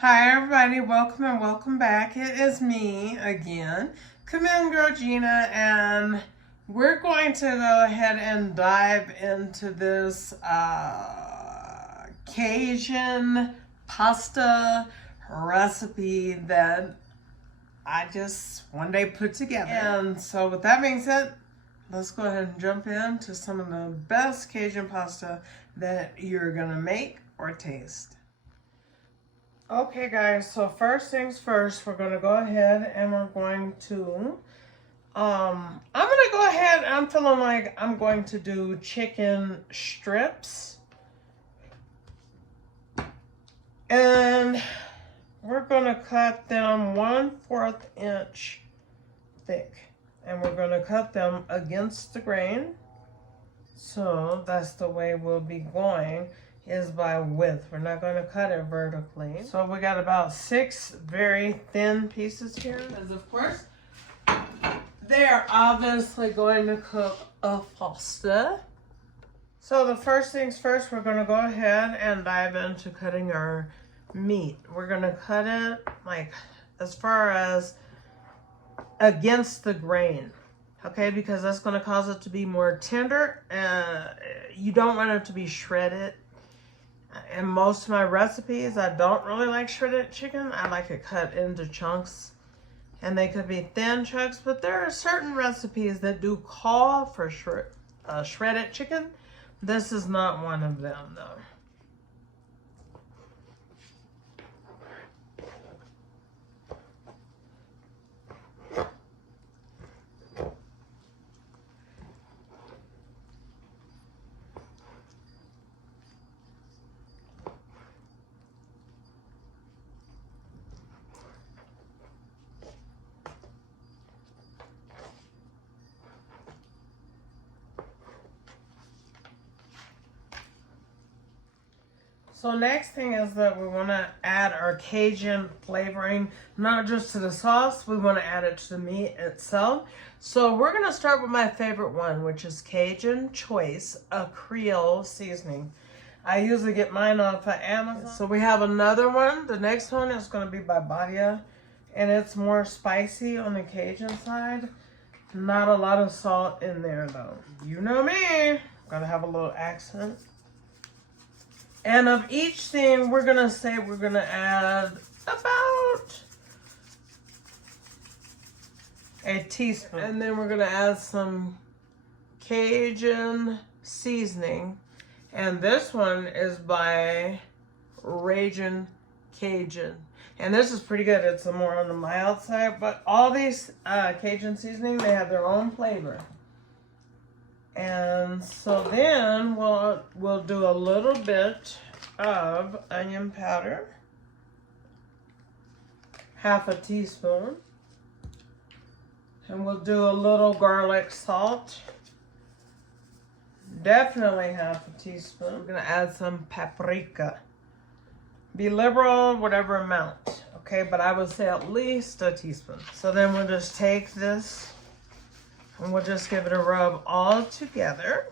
Hi everybody, welcome and welcome back. It is me again, CHAMELEON GIRL Gina, and we're going to go ahead and dive into this Cajun pasta recipe that I just one day put together. And so with that being said, let's go ahead and jump into some of the best Cajun pasta that you're gonna make or taste. Okay guys, so first things first, we're going to go ahead and we're going to, I'm going to go ahead, I'm feeling like I'm going to do chicken strips. And we're going to cut them 1/4 inch thick. And we're going to cut them against the grain. So that's the way we'll be going. Is by width. We're not going to cut it vertically. So we got about 6 very thin pieces here. Because of course, they're obviously going to cook a pasta. So the first things first, we're going to go ahead and dive into cutting our meat. We're going to cut it like as far as against the grain. Okay, because that's going to cause it to be more tender. You don't want it to be shredded. In most of my recipes, I don't really like shredded chicken. I like it cut into chunks. And they could be thin chunks, but there are certain recipes that do call for shredded chicken. This is not one of them, though. So next thing is that we want to add our Cajun flavoring, not just to the sauce, we want to add it to the meat itself. So we're going to start with my favorite one, which is Cajun Choice, a Creole seasoning. I usually get mine off of Amazon. So we have another one. The next one is going to be by Badia, and it's more spicy on the Cajun side. Not a lot of salt in there though. You know me, gotta have a little accent. And of each thing, we're going to say we're going to add about a teaspoon. And then we're going to add some Cajun seasoning. And this one is by Ragin' Cajun. And this is pretty good. It's more on the mild side. But all these Cajun seasoning, they have their own flavor. And so then we'll do a little bit of onion powder, 1/2 teaspoon, and we'll do a little garlic salt, definitely 1/2 teaspoon. We're gonna add some paprika. Be liberal, whatever amount, okay? But I would say at least a teaspoon. So then we'll just take this and we'll just give it a rub all together.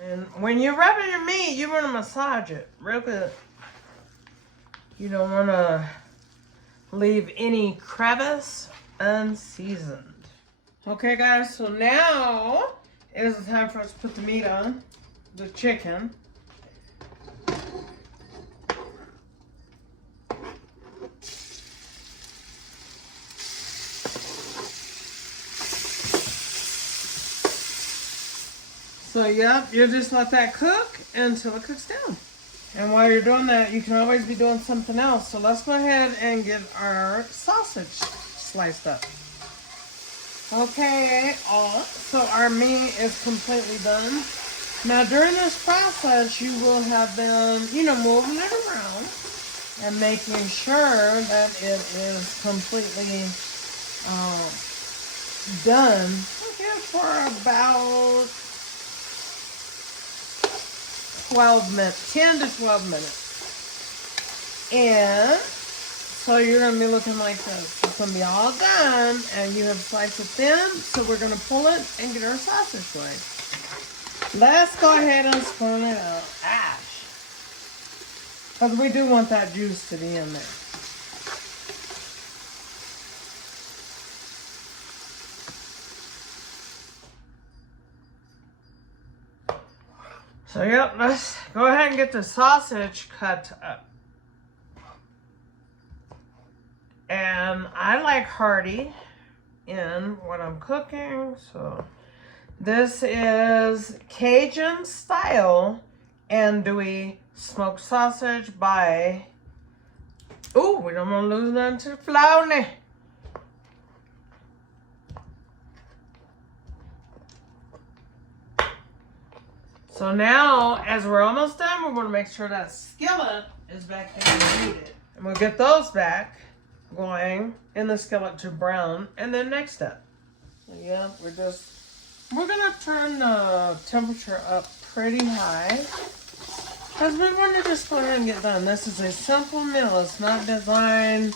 And when you're rubbing your meat, you want to massage it real good. You don't want to leave any crevice unseasoned. Okay guys, so now is the time for us to put the meat on, the chicken. So yep, you just let that cook until it cooks down. And while you're doing that, you can always be doing something else. So let's go ahead and get our sausage sliced up. Okay, so our meat is completely done. Now during this process, you will have been, moving it around and making sure that it is completely done. Okay, for about 12 minutes, 10 to 12 minutes. And so you're going to be looking like this. It's going to be all done, and you have sliced it thin, so we're going to pull it and get our sausage going. Let's go ahead and spoon it out. Ash. Because we do want that juice to be in there. So, yep, let's go ahead and get the sausage cut up. And I like hearty in what I'm cooking, so this is Cajun style andouille smoked sausage by, oh, we don't want to lose nothing to the flour now. So now, as we're almost done, we're going to make sure that skillet is back there and heated. And we'll get those back going in the skillet to brown. And then next step. Yeah, we're going to turn the temperature up pretty high. Because we want to just go ahead and get done. This is a simple meal. It's not designed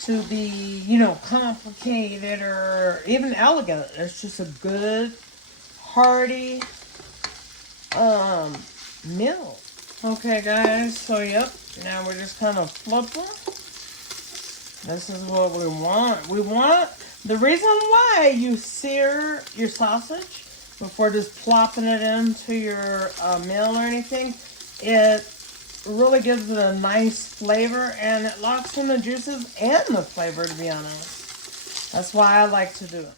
to be, you know, complicated or even elegant. It's just a good, hearty meal. Okay, guys, so yep, now we're just kind of flipping. This is what we want. The reason why you sear your sausage before just plopping it into your meal or anything, it really gives it a nice flavor, and it locks in the juices and the flavor, to be honest. That's why I like to do it.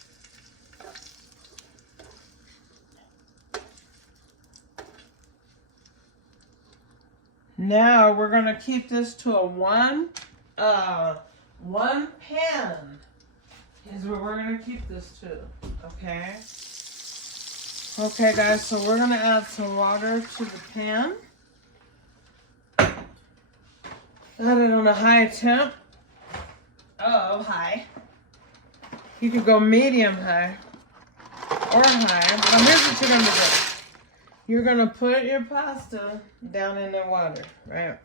Now we're going to keep this to a one pan is what we're going to keep this to, okay? Okay, guys, so we're going to add some water to the pan. Add it on a high temp. Oh, high. You could go medium high or high. But here's what you're going to do. You're going to put your pasta down in the water, right?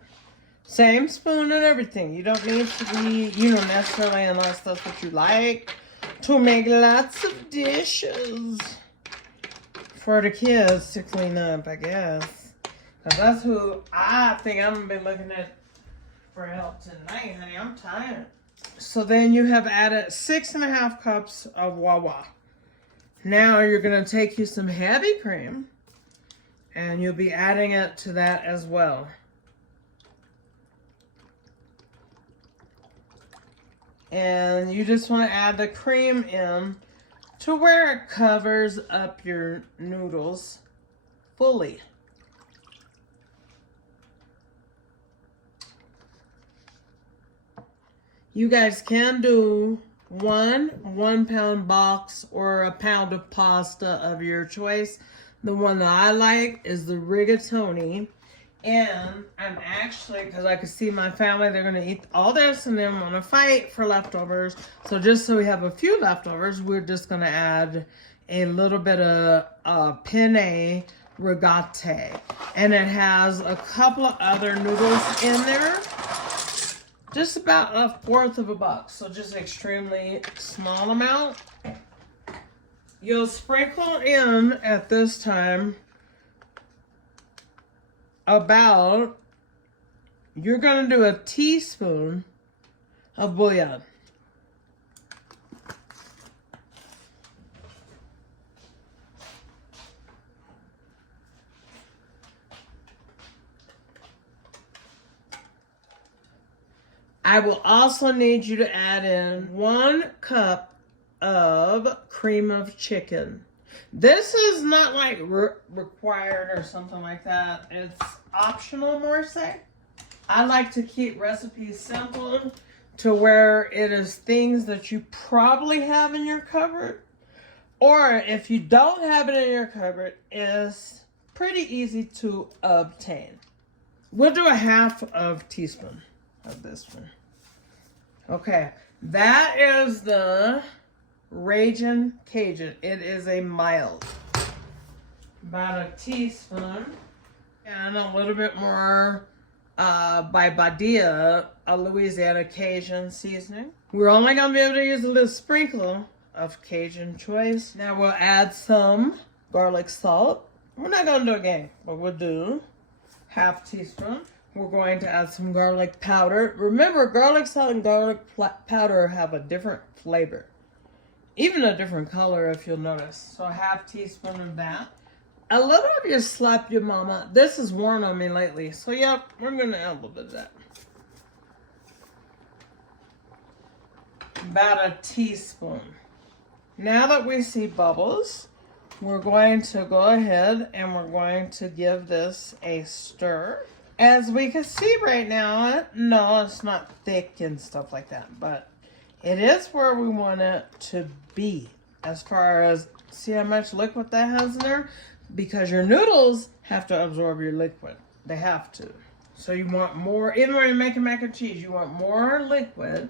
Same spoon and everything. You don't need to be, you know, necessarily, unless that's what you like, to make lots of dishes for the kids to clean up, I guess. Because that's who I think I'm going to be looking at for help tonight, honey. I'm tired. So then you have added 6.5 cups of Wawa. Now you're going to take you some heavy cream. And you'll be adding it to that as well. And you just want to add the cream in to where it covers up your noodles fully. You guys can do one 1-pound box or a pound of pasta of your choice. The one that I like is the Rigatoni. And I'm actually, because I can see my family, they're going to eat all this and then want to fight for leftovers. So just so we have a few leftovers, we're just going to add a little bit of penne Rigatoni. And it has a couple of other noodles in there. Just about $1/4 of a box. So just extremely small amount. You'll sprinkle in at this time about, you're going to do a teaspoon of bouillon. I will also need you to add in 1 cup of cream of chicken. This is not like required or something like that. It's optional, more say. I like to keep recipes simple to where it is things that you probably have in your cupboard, or if you don't have it in your cupboard, it's pretty easy to obtain. We'll do a 1/2 teaspoon of this one. Okay, that is the Ragin' Cajun. It is a mild. About a teaspoon. And a little bit more by Badia, a Louisiana Cajun seasoning. We're only going to be able to use a little sprinkle of Cajun choice. Now we'll add some garlic salt. We're not going to do a gang, but we'll do half teaspoon. We're going to add some garlic powder. Remember, garlic salt and garlic powder have a different flavor. Even a different color, if you'll notice. So half teaspoon of that. A little of your slap your mama. This has worn on me lately. So yeah, we're going to add a little bit of that. About a teaspoon. Now that we see bubbles, we're going to go ahead and we're going to give this a stir. As we can see right now, no, it's not thick and stuff like that, but it is where we want it to be. As far as, see how much liquid that has in there? Because your noodles have to absorb your liquid. They have to. So you want more, even when you're making mac and cheese, you want more liquid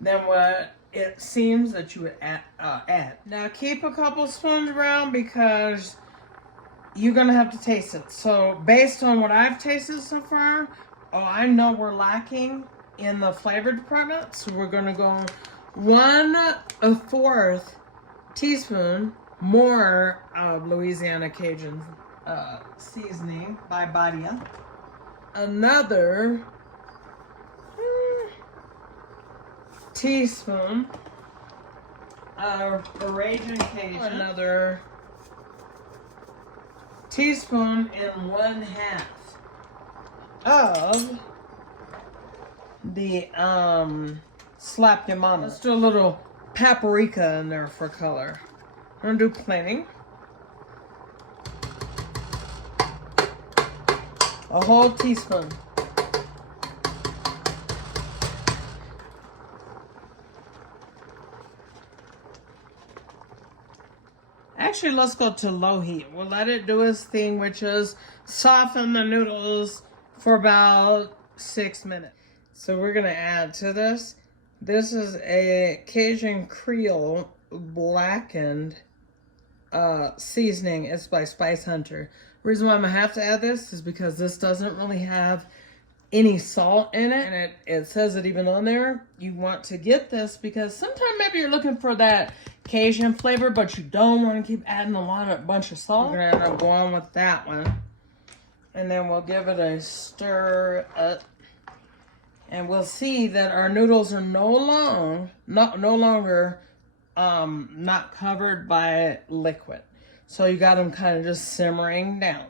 than what it seems that you would add. Now keep a couple spoons around because you're gonna have to taste it. So based on what I've tasted so far, I know we're lacking in the flavor department. So we're gonna go 1/4 teaspoon more of Louisiana Cajun seasoning by Badia. Another teaspoon of Rigatoni Cajun. Another teaspoon and 1/2 of the slap your mama. Let's do a little paprika in there for color. I'm gonna do planing. A whole teaspoon. Actually, let's go to low heat. We'll let it do its thing, which is soften the noodles for about 6 minutes. So we're gonna add to this. This is a Cajun Creole blackened seasoning. It's by Spice Hunter. The reason why I'm gonna have to add this is because this doesn't really have any salt in it, and it says it even on there. You want to get this because sometimes maybe you're looking for that Cajun flavor, but you don't want to keep adding a bunch of salt. We're gonna end up going with that one, and then we'll give it a stir up, and we'll see that our noodles are no longer not covered by liquid. So you got them kind of just simmering down.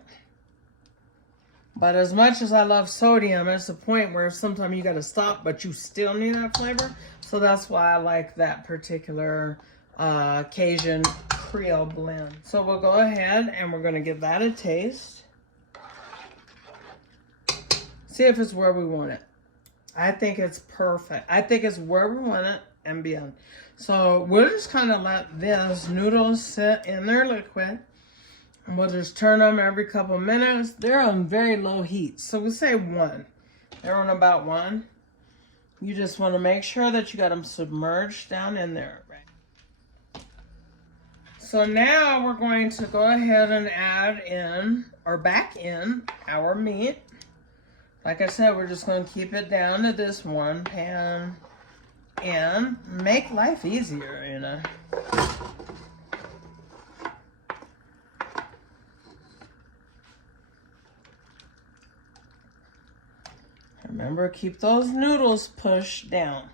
But as much as I love sodium, it's a point where sometimes you got to stop, but you still need that flavor. So that's why I like that particular Cajun Creole blend. So we'll go ahead and we're going to give that a taste. See if it's where we want it. I think it's perfect. I think it's where we want it and beyond. So we'll just kind of let this noodles sit in their liquid. And we'll just turn them every couple minutes. They're on very low heat. So we'll say 1. They're on about 1. You just want to make sure that you got them submerged down in there. Right? So now we're going to go ahead and add in, or back in, our meat. Like I said, we're just going to keep it down to this 1 pan and make life easier, you know. Remember, keep those noodles pushed down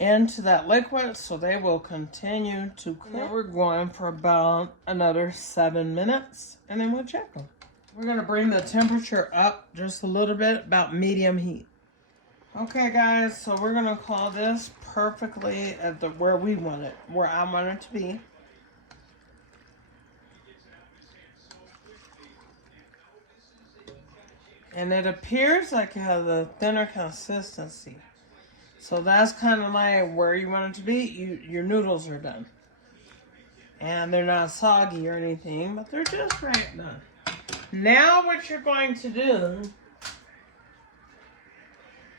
into that liquid so they will continue to cook. And we're going for about another 7 minutes and then we'll check them. We're going to bring the temperature up just a little bit, about medium heat. Okay guys, so we're going to call this perfectly at where we want it, where I want it to be. And it appears like it has a thinner consistency. So that's kind of like where you want it to be. Your noodles are done. And they're not soggy or anything, but they're just right done. Now what you're going to do,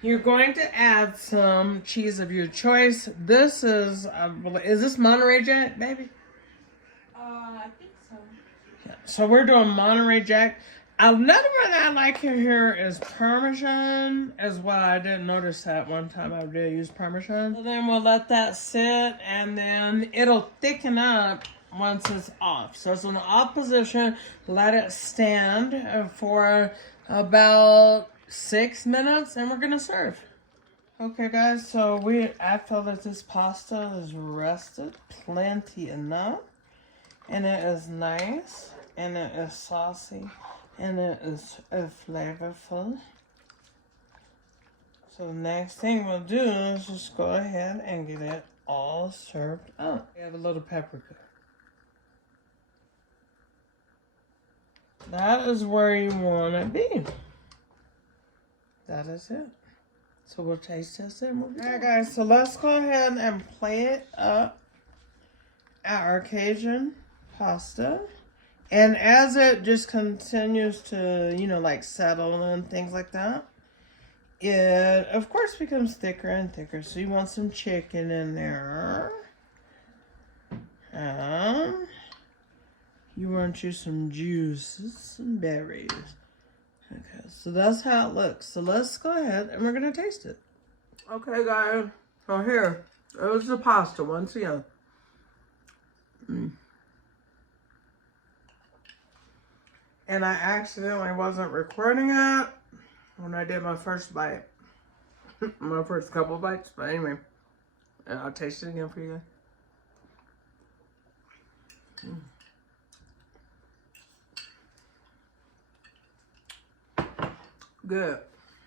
you're going to add some cheese of your choice. This is this Monterey Jack, baby? I think so. Yeah. So we're doing Monterey Jack. Another one I like here is Parmesan as well. I didn't notice that one time I did use Parmesan. So then we'll let that sit and then it'll thicken up once it's off. So it's in the off position. Let it stand for about 6 minutes and we're gonna serve. Okay guys, so I feel that this pasta is rested plenty enough. And it is nice. And it is saucy. And it is flavorful. So the next thing we'll do is just go ahead and get it all served up. We have a little paprika. That is where you want to be. That is it. So we'll taste test it and we'll be done. Alright guys, so let's go ahead and plate up our Cajun pasta. And as it just continues to, you know, like settle and things like that, it, of course, becomes thicker and thicker. So you want some chicken in there. You want you some juices, some berries. Okay, so that's how it looks. So let's go ahead and we're going to taste it. Okay, guys. So here, there's the pasta once again. And I accidentally wasn't recording it when I did my first bite. My first couple bites. But anyway, I'll taste it again for you guys. Good.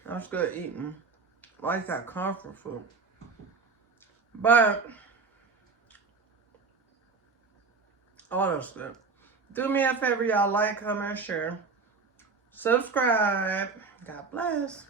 That's good eating. I like that comfort food. But, oh, that's good. Do me a favor, y'all. Like, comment, share. Subscribe. God bless.